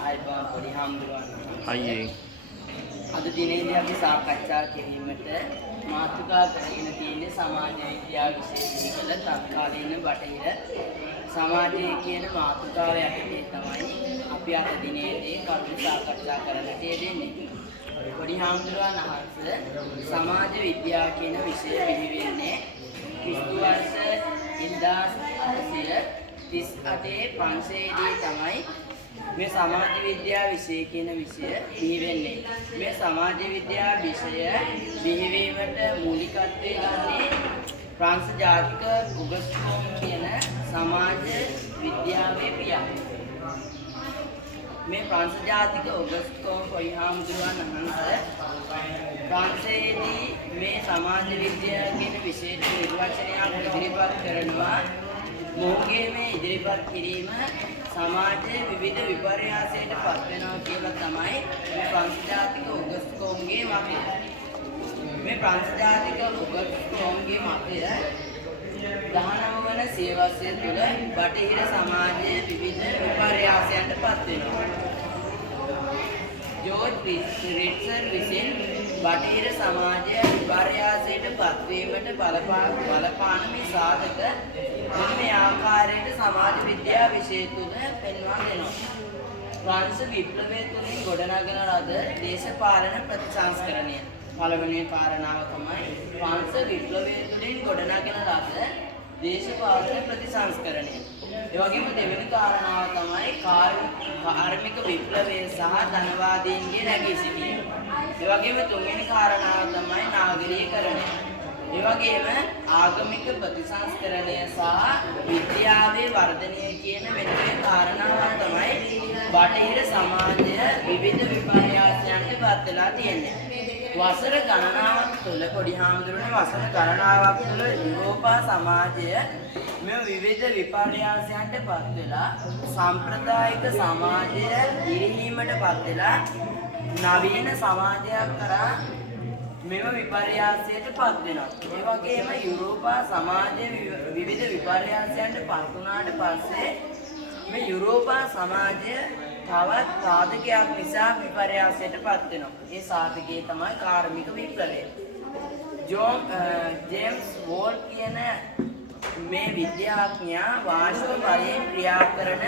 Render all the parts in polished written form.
ආයිබෝන් පොඩි හාමුදුරුවන්. අයියේ. අද දිනේදී අපි සාකච්ඡා කිරීමට මාතෘකා කරගෙන තියෙන්නේ සමාජ විද්‍යාව විෂය පිළිබඳ තත්කාලීන බටහිර සමාජය කියන මාතෘකාව යටතේ තමයි අපි අද දිනේදී කරුණු සාකච්ඡා කරන්නට යෙදෙන්නේ. පොඩි හාමුදුරුවන් අහන්නේ සමාජ විද්‍යාව කියන විෂය බිහි වෙන්නේ ක්‍රිස්තු වර්ෂ 1838 පන්සේදී තමයි මේ සමාජ විද්‍යාව විෂය කියන විෂය බිහි වෙන්නේ. මේ සමාජ විද්‍යාව විෂය බිහිවීමට මූලිකත්වයේ ගන්නේ ප්‍රංශ ජාතික උගස්කෝම් කියන සමාජ විද්‍යාවේ පියා. මේ ප්‍රංශ ජාතික උගස්කෝම් පොයි හාමුදුරුවන් අහන්සේ ප්‍රංශයේදී මේ සමාජ විද්‍යාව කියන විෂයට නිර්වචනයක් ඉදිරිපත් කරනවා. මොහුගේ මේ ඉදිරිපත් කිරීම සමාජයේ විවිධ විපර්යාසයට පත් වෙනවා කියලා තමයි මේ ප්‍රංශ ජාතික උගස්කෝම්ගේ මතය. මේ ප්‍රංශ ජාතික උගස්කෝම්ගේ මතය 19 වන සියවසේ තුල බටහිර සමාජයේ විවිධ විපර්යාසයන්ට පත් වෙනවා. ජෝර්ජ් රිට්සන් විසින් බටහිර සමාජයේ විපර්යාසයට පත්වීමට බලපාන මේ සාධක මේ ආකාරයට සමාජ විද්‍යාව විෂය තුල පෙන්වා දෙනවා. ප්‍රංශ විප්ලවය තුළින් ගොඩනගන ලද දේශපාලන ප්‍රතිසංස්කරණය. පළවෙනි කාරණාව තමයි ප්‍රංශ විප්ලවය තුළින් ගොඩනගන ලද දේශපාලන ප්‍රතිසංස්කරණය. ඒ වගේම දෙවෙනි කාරණාව තමයි කාර්මික විප්ලවය සහ ධනවාදීන්ගේ නැගී සිටීම. ඒ වගේම තුන්වෙනි කාරණාව තමයි නාගරීකරණය. ඒ වගේම ආගමික ප්‍රතිසංස්කරණය සහ විද්‍යාවේ වර්ධනය කියන මෙන්න මේ කාරණාවන් තමයි බටහිර සමාජය විවිධ විපර්යාසයන්ට පත් වෙලා තියෙන්නේ. වසර ගණනාවක් තුළ පොඩි හාමුදුරනේ වසර ගණනාවක් තුළ යුරෝපා සමාජය මේ විවිධ විපර්යාසයන්ට පත් වෙලා සාම්ප්‍රදායික සමාජය ඉරිහීමට පත් වෙලා නවීන සමාජයක් කරා මෙම විපර්යාසයට පත් වෙනවා. ඒ වගේම යුරෝපා සමාජයේ විවිධ විපර්යාසයන්ට පත් වුණාට පස්සේ මේ යුරෝපා සමාජය තවත් සාධකයක් නිසා විපර්යාසයට පත් වෙනවා. ඒ සාධකය තමයි කාර්මික විප්ලවය. ජේම්ස් වෝල් කියන මේ විද්‍යාඥයා වාෂ්ප බලයෙන් ක්‍රියා කරන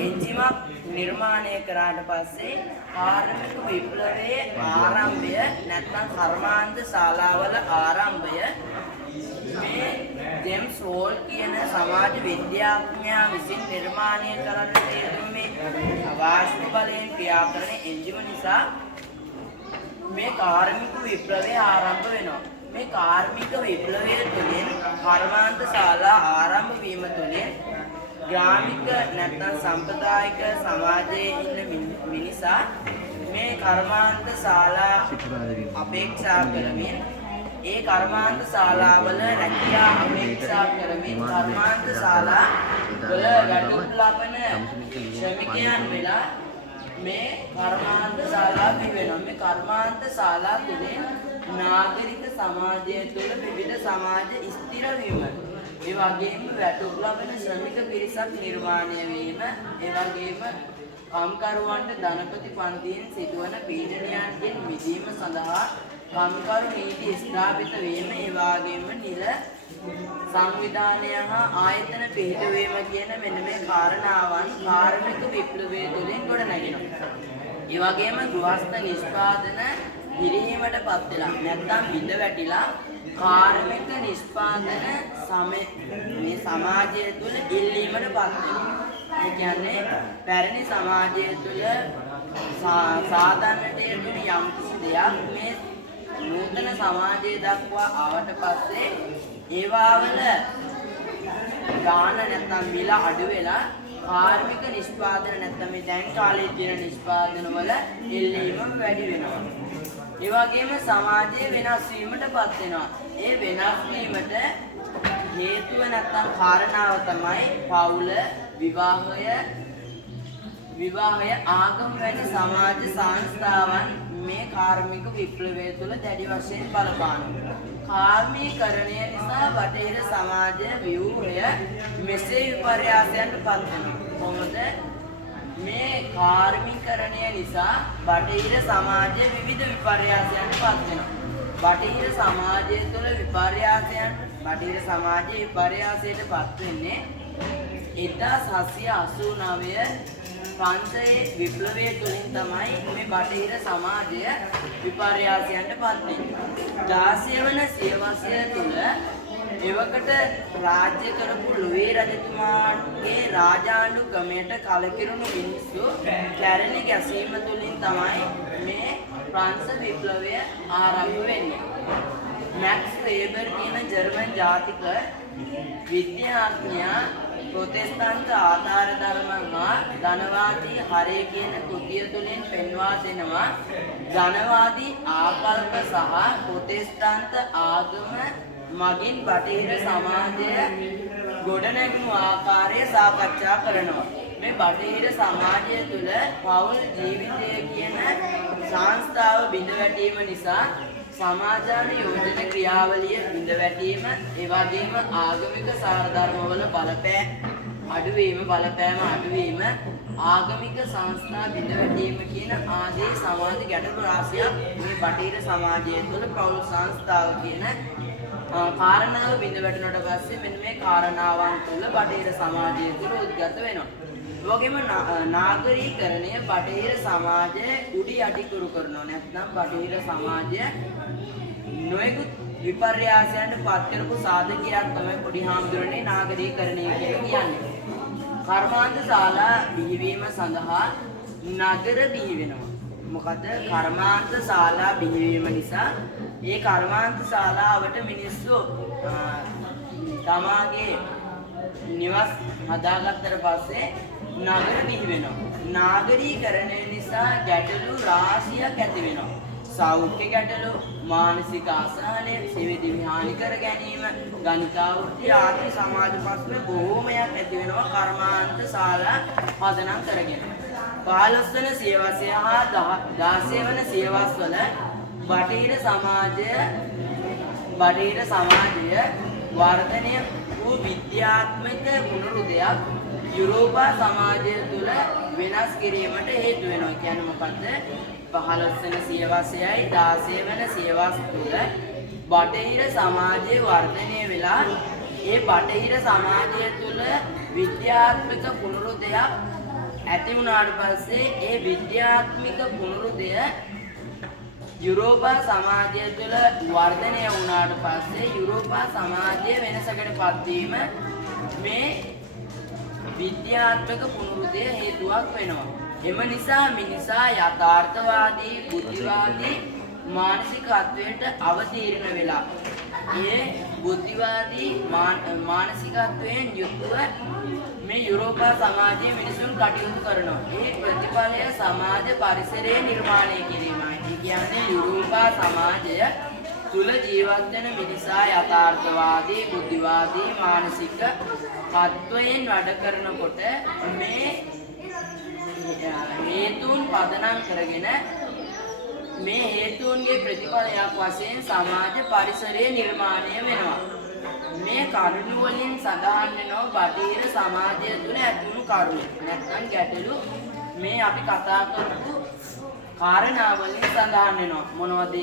එන්ජිමක් නිර්මාණය කරාට පස්සේ කාර්මික විප්ලවයේ ආරම්භය නැත්නම් කර්මාන්ත ශාලාවල ආරම්භය මේ ජේම්ස් වෝල් කියන සමාජ විද්‍යාඥයා විසින් නිර්මාණය කරන්නට යෙදුණු මේ වාෂ්ප බලයෙන් ක්‍රියා කරන එන්ජිම නිසා මේ කාර්මික විප්ලවය ආරම්භ වෙනවා. මේ කාර්මික විප්ලවය තුළින් කර්මාන්ත ශාලා ආරම්භ වීම තුළින් ග්‍රාමික නැත්නම් සම්ප්‍රදායික සමාජයේ ඉන්න මිනිසා මේ කර්මාන්ත ශාලා අපේක්ෂා කරමින් ඒ කර්මාන්ත ශාලාවල රැකියා අපේක්ෂා කරමින් කර්මාන්ත ශාලා වල ගැටුම් ලබන ශ්‍රමිකයන් වෙලා මේ කර්මාන්ත ශාලා බිහි වෙනවා. මේ කර්මාන්ත ශාලා තුළින් නාගරික සමාජය තුළ විවිධ සමාජ ස්ථිර වීම, ඒ වගේම වැටුප් ලබන ශ්‍රමික පිරිසක් නිර්මාණය වීම, ඒ වගේම කම්කරුවන්ට ධනපති පන්තියෙන් සිදුවන පීඩනයන්ගෙන් මිදීම සඳහා කම්කරු නීති ස්ථාපිත වීම, ඒ වගේම නිල සංවිධානය හා ආයතන පිහිටවීම කියන මෙන්න මේ කාරණාවන් කාර්මික විප්ලවය තුළින් ගොඩනැගෙනවා. ඒ වගේම ගෘහස්ත නිෂ්පාදන හිරිහීමට පත් වෙලා නැත්නම් බිඳ වැටිලා කාර්මික නිෂ්පාදන මේ සමාජය තුළ ඉල්ලීමට පත් වෙනවා. ඒ කියන්නේ පැරණි සමාජය තුළ සාධන්නට යෙදුණු යම් කිසි දෙයක් මේ නූතන සමාජයේ දක්වා ආවට පස්සේ ඒවා වල ගාන නැත්නම් මිල අඩු වෙලා කාර්මික නිෂ්පාදන නැත්නම් මේ දැන් කාලේ තියෙන නිෂ්පාදන වල එල්ලීම වැඩි වෙනවා. ඒ වගේම සමාජයේ වෙනස් වීමටපත් වෙනවා. ඒ වෙනස් වීමට හේතුව නැත්නම් කාරණාව තමයි පවුල, විවාහය ආගම වැනි සමාජ සංස්ථාවන් මේ කාර්මික විප්ලවය තුළ දැඩි වශයෙන් බලපානවා. කාර්මීකරණය නිසා බටහිර සමාජ ව්‍යුහය මෙසේ විපර්යාසයන්ට පත් වෙනවා. කොහොමද මේ කාර්මීකරණය නිසා බටහිර සමාජයේ විවිධ විපර්යාසයන් පත් වෙනවා. බටහිර සමාජය තුළ බටහිර සමාජයේ විපර්යාසයට පත් වෙන්නේ 1789 ප්‍රංශයේ විප්ලවය තුළින් තමයි මේ බටහිර සමාජය විපර්යාසයන්ට පත් වෙන්නේ. 16 වන සියවසය තුළ එවකට රාජ්‍ය කරපු ලුයි රජතුමාගේ රාජාණ්ඩු ක්‍රමයට කලකිරුණු මිනිස්සු කැරලි ගැසීම තුළින් තමයි මේ ප්‍රංශ විප්ලවය ආරම්භ වෙන්නේ. මැක්ස් වේබර් කියන ජර්මන් ජාතික විද්‍යාඥයා ප්‍රොටෙස්ටන්ට් ආධාර ධර්ම හා ධනවාදී හරය කියන කෘතිය තුළින් පෙන්වා දෙනවා ධනවාදී ආකල්ප සහ ප්‍රොටෙස්ටන්ට් ආගම මගින් බටහිර සමාජය ගොඩනැගුණු ආකාරය සාකච්ඡා කරනවා. මේ බටහිර සමාජය තුළ පෞල් ජීවිතය කියන සංස්ථාව බිඳ වැටීම නිසා සමාජාන යෝජන ක්‍රියාවලිය බිඳ වැටීම, ඒ වගේම ආගමික සාරධර්මවල බලපෑම අඩුවීම, ආගමික සංස්ථා බිඳ වැටීම කියන ආදී සමාජ ගැටලු රාශියක් මේ බටහිර සමාජය තුළ පෞල් සංස්ථාව කියන කාරණාව බිඳ වැටුණට පස්සේ මෙන්න මේ කාරණාවන් තුළ බටහිර සමාජය තුළ උද්ගත වෙනවා. ඒ වගේම නාගරීකරණය බටහිර සමාජය උඩි යටිකුරු කරනවා. නැත්නම් බටහිර සමාජය නොයෙකුත් විපර්යාසයන්ට පත් කරපු සාධකයක් තමයි පොඩි හාමුදුරනේ නාගරීකරණය කියලා කියන්නේ. කර්මාන්ත ශාලා බිහිවීම සඳහා නගර බිහි වෙනවා. මොකද කර්මාන්ත ශාලා බිහිවීම නිසා ඒ කර්මාන්ත ශාලාවට මිනිස්සු තමාගේ නිවස් හදාගත්තට පස්සේ නගර බිහි වෙනවා. නාගරීකරණය නිසා ගැටලු රාශියක් ඇති වෙනවා. සෞඛ්‍ය ගැටලු, මානසික අසහනය, සිවිදි විහානි කර ගැනීම, ගණිකාවෘත්ති ආදී සමාජ ප්‍රශ්න බොහෝමයක් ඇති වෙනවා කර්මාන්ත ශාලා පදනම් කරගෙන. 15 වන සියවසේ හා 16 වන සියවස්වල බටහිර සමාජය වර්ධනය වූ විද්‍යාත්මක පුනරුදයක් යුරෝපා සමාජය තුළ වෙනස් කිරීමට හේතු වෙනවා. කියන්නේ මොකද්ද? 15 වන සියවසේයි 16 වන සියවස් තුළ බටහිර සමාජයේ වර්ධනය වෙලා ඒ බටහිර සමාජය තුළ විද්‍යාත්මක පුනරුදයක් ඇති වුණාට පස්සේ ඒ විද්‍යාත්මක පුනරුදය යුරෝපා සමාජය තුළ වර්ධනය වුණාට පස්සේ යුරෝපා සමාජයේ වෙනසකට පත්වීම මේ විද්‍යාත්මක පුනරුදය හේතුවක් වෙනවා. එම නිසා මිනිසා යථාර්ථවාදී, බුද්ධිවාදී මානසිකත්වයට අවතීර්ණ වෙලා ඒ බුද්ධිවාදී මානසිකත්වයෙන් යුක්තව මේ යුරෝපා සමාජයේ මිනිසුන් කටයුතු කරනවා. ඒ ප්‍රතිඵලය සමාජ පරිසරයේ නිර්මාණය කිරීමයි. ඒ කියන්නේ යුරෝපා සමාජය තුල ජීවත් වෙන මිනිසා යථාර්ථවාදී, බුද්ධිවාදී මානසික තත්වයෙන් වැඩ කරනකොට මේ හේතුන් පදනම් කරගෙන මේ හේතුන්ගේ ප්‍රතිඵලයක් වශයෙන් සමාජ පරිසරය නිර්මාණය වෙනවා. මේ කරුණු වලින් සඳහන් වෙනවා බටහිර සමාජය තුළ ඇතිවුණු කරුණු. නැත්නම් ගැටලු මේ අපි කතා කරපු කාරණා වලින් සඳහන් වෙනවා. මොනවද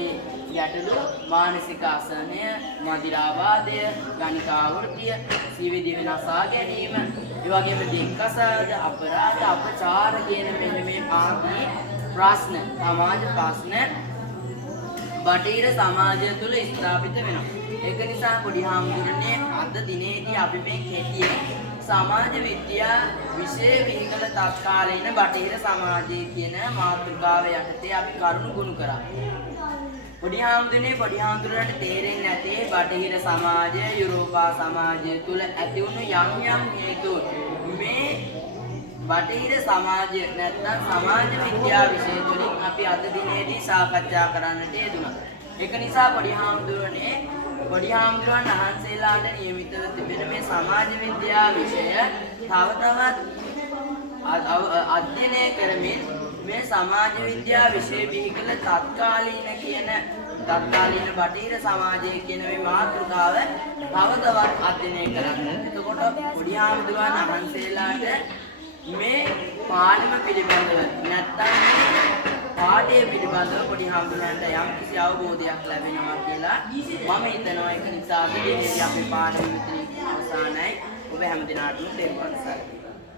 ගැටලු? මානසික අසහනය, මදිරාවාදය, ගණිකාවෘත්තිය, සිවිදි විනාසා ගැනීම, ඒ වගේම දෙක්කසාද, අපරාධ, අපචාර කියන මෙන්න මේ ආදී ප්‍රශ්න, සමාජ ප්‍රශ්න බටහිර සමාජය තුළ ස්ථාපිත වෙනවා. ඒක නිසා පොඩි හාමුදුරනේ අද දිනේදී අපි මේ කෙටියෙන් සමාජ විද්‍යා විෂය විහිකල තත්කාලීන බටහිර සමාජය කියන මාතෘකාව යටතේ අපි කරුණු ගොනු කරා. පොඩි හාමුදුරන්ට තේරෙන්නේ නැතේ බටහිර සමාජය යුරෝපා සමාජය තුළ ඇති වුණු යම් හේතුන් මේ බටහිර සමාජය නැත්නම් සමාජ විද්‍යා විෂය තුළින් අපි අද දිනේදී සාකච්ඡා කරන්නට යෙදුණා. ඒක නිසා පොඩි හාමුදුරන් වහන්සේලාට නියමිතව තිබෙන මේ සමාජ විද්‍යා විෂය තව තවත් අධ්‍යයනය කරමින් මේ සමාජ විද්‍යා විෂය බිහිකල තත්කාලීන බටහිර සමාජය කියන මේ මාතෘකාව තව තවත් අධ්‍යයනය කරන්න. එතකොට පොඩි හාමුදුරන් වහන්සේලාට මේ පාඩම පිළිබඳව නැත්තම් මේ පාඩය පිළිබඳව පොඩි හාමුදුරන්ට යම් කිසි අවබෝධයක් ලැබෙනවා කියලා මම හිතනවා. ඒක නිසා අපි පාඩම මෙතන අවසానයි. ඔබ හැම දිනාටම තෙරුවන් සරණයි.